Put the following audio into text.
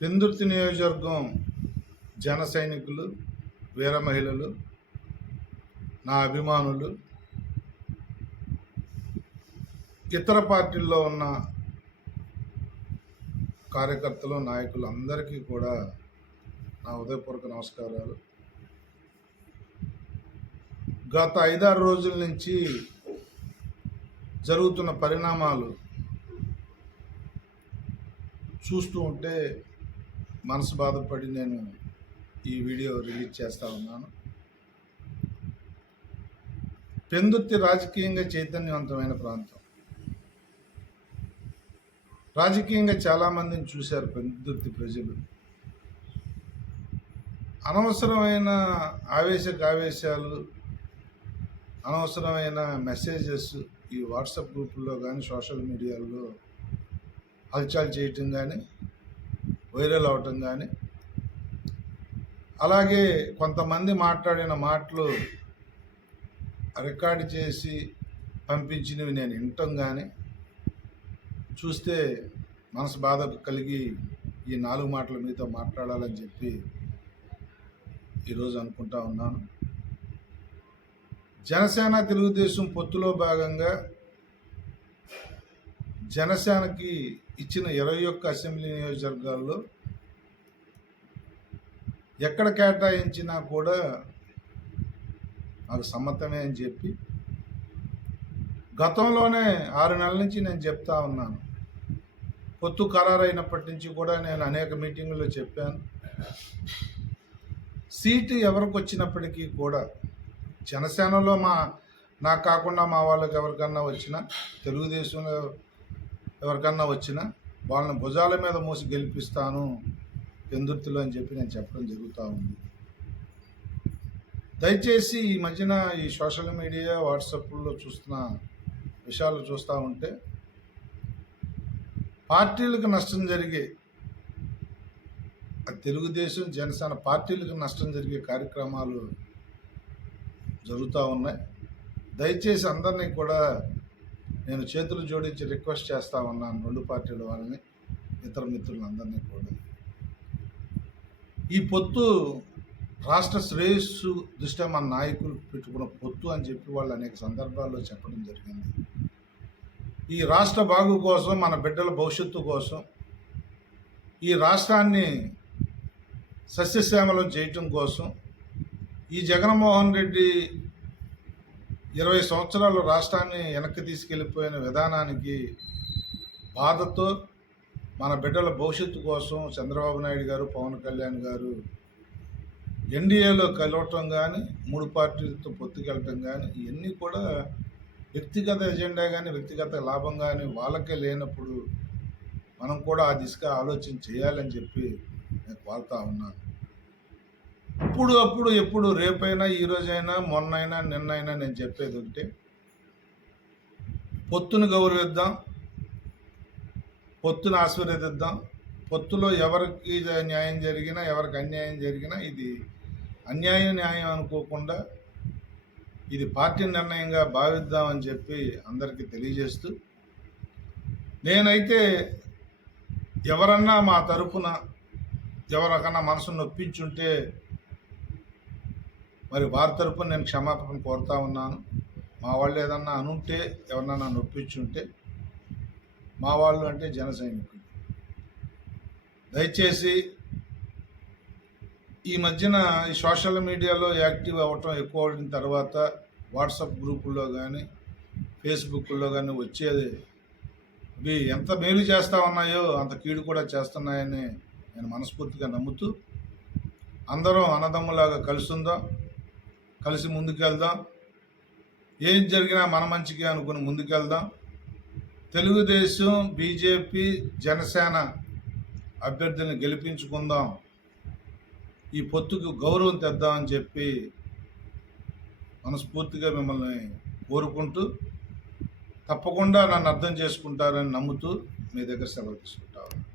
పెందుర్తి నియోజకవర్గం జన సైనికులు వీర మహిళలు నా అభిమానులు ఇతర పార్టీల్లో ఉన్న కార్యకర్తలు నాయకులు అందరికీ కూడా నా ఉదయపూర్వక నమస్కారాలు. గత ఐదారు రోజుల నుంచి జరుగుతున్న పరిణామాలు చూస్తూ ఉంటే మనసు బాధపడి నేను ఈ వీడియో రిలీజ్ చేస్తా ఉన్నాను. పెందుర్తి రాజకీయంగా చైతన్యవంతమైన ప్రాంతం. రాజకీయంగా చాలామందిని చూశారు పెందుర్తి ప్రజలు. అనవసరమైన ఆవేశక ఆవేశాలు అనవసరమైన మెసేజెస్ ఈ వాట్సాప్ గ్రూపుల్లో కానీ సోషల్ మీడియాలో హల్చల్ చేయటం కానీ వైరల్ అవటం కానీ అలాగే కొంతమంది మాట్లాడిన మాటలు రికార్డు చేసి పంపించినవి నేను వినటం కానీ చూస్తే మనసు బాధ కలిగి ఈ నాలుగు మాటల మీతో మాట్లాడాలని చెప్పి ఈరోజు అనుకుంటా ఉన్నాను. జనసేన తెలుగుదేశం పొత్తులో భాగంగా జనసేనకి ఇచ్చిన ఇరవై ఒక్క అసెంబ్లీ నియోజకవర్గాల్లో ఎక్కడ కేటాయించినా కూడా నాకు సమ్మతమే అని చెప్పి గతంలోనే ఆరు నెలల నుంచి నేను చెప్తా ఉన్నాను. పొత్తు ఖరారైనప్పటి నుంచి కూడా నేను అనేక మీటింగుల్లో చెప్పాను. సీటు ఎవరికి వచ్చినప్పటికీ కూడా జనసేనలో మా నాకు కాకుండా మా వాళ్ళకి ఎవరికన్నా వచ్చినా తెలుగుదేశంలో ఎవరికన్నా వచ్చినా వాళ్ళని భుజాల మీద మోసి గెలిపిస్తాను పెందుర్తిలో అని చెప్పి నేను చెప్పడం జరుగుతూ ఉంది. దయచేసి ఈ మధ్యన ఈ సోషల్ మీడియా వాట్సాప్లో చూస్తున్న విషయాలు చూస్తూ ఉంటే పార్టీలకు నష్టం జరిగే తెలుగుదేశం జనసేన పార్టీలకు నష్టం జరిగే కార్యక్రమాలు జరుగుతూ ఉన్నాయి. దయచేసి అందరినీ కూడా నేను చేతులు జోడించి రిక్వెస్ట్ చేస్తా ఉన్నాను రెండు పార్టీల వారిని ఇతర మిత్రులందరినీ కూడా. ఈ పొత్తు రాష్ట్ర శ్రేయస్సు దృష్ట్యా మన నాయకులు పెట్టుకున్న పొత్తు అని చెప్పి వాళ్ళు అనేక సందర్భాల్లో చెప్పడం జరిగింది. ఈ రాష్ట్ర బాగు కోసం మన బిడ్డల భవిష్యత్తు కోసం ఈ రాష్ట్రాన్ని సస్యశ్యామలం చేయటం కోసం ఈ జగన్మోహన్ రెడ్డి ఇరవై సంవత్సరాలు రాష్ట్రాన్ని వెనక్కి తీసుకెళ్ళిపోయిన విధానానికి బాధతో మన బిడ్డల భవిష్యత్తు కోసం చంద్రబాబు నాయుడు గారు పవన్ కళ్యాణ్ గారు ఎన్డీఏలో కలవటం కానీ మూడు పార్టీలతో పొత్తుకెళ్ళటం కానీ ఇవన్నీ కూడా వ్యక్తిగత ఎజెండా కానీ వ్యక్తిగత లాభం కానీ వాళ్ళకే లేనప్పుడు మనం కూడా ఆ దిశగా ఆలోచన చేయాలని చెప్పి నేను కోరుతా ఉన్నాను. అప్పుడు అప్పుడు ఎప్పుడు రేపైనా ఈ మొన్నైనా నిన్నైనా నేను చెప్పేది ఒకటి. పొత్తును గౌరవిద్దాం పొత్తును ఆశీర్వదిద్దాం. పొత్తులో ఎవరికి న్యాయం జరిగినా ఎవరికి అన్యాయం జరిగినా ఇది అన్యాయం న్యాయం అనుకోకుండా ఇది పార్టీ నిర్ణయంగా భావిద్దామని చెప్పి అందరికీ తెలియజేస్తూ నేనైతే ఎవరన్నా మా తరపున ఎవరికన్నా మనసు నొప్పించుంటే మరి వారి తరపున నేను క్షమాపణ కోరుతా ఉన్నాను. మా వాళ్ళు ఏదన్నా అనుంటే ఎవరన్నా నొప్పించుంటే మా వాళ్ళు అంటే జన సైనికులు. దయచేసి ఈ మధ్యన ఈ సోషల్ మీడియాలో యాక్టివ్ అవ్వటం ఎక్కువ అయిన తర్వాత వాట్సాప్ గ్రూపుల్లో కానీ ఫేస్బుక్లో కానీ వచ్చేది ఇవి ఎంత మేలు చేస్తూ ఉన్నాయో అంత కీడు కూడా చేస్తున్నాయని నేను మనస్ఫూర్తిగా నమ్ముతూ అందరం అన్నదమ్ములాగా కలిసి కలిసి ముందుకెళ్దాం. ఏం జరిగినా మన మంచిగా అనుకుని ముందుకెళ్దాం. తెలుగుదేశం బీజేపీ జనసేన అభ్యర్థులను గెలిపించుకుందాం. ఈ పొత్తుకు గౌరవం తెద్దామని చెప్పి మనస్ఫూర్తిగా మిమ్మల్ని కోరుకుంటూ తప్పకుండా నన్ను అర్థం చేసుకుంటారని నమ్ముతూ మీ దగ్గర సెలవు తీసుకుంటాను.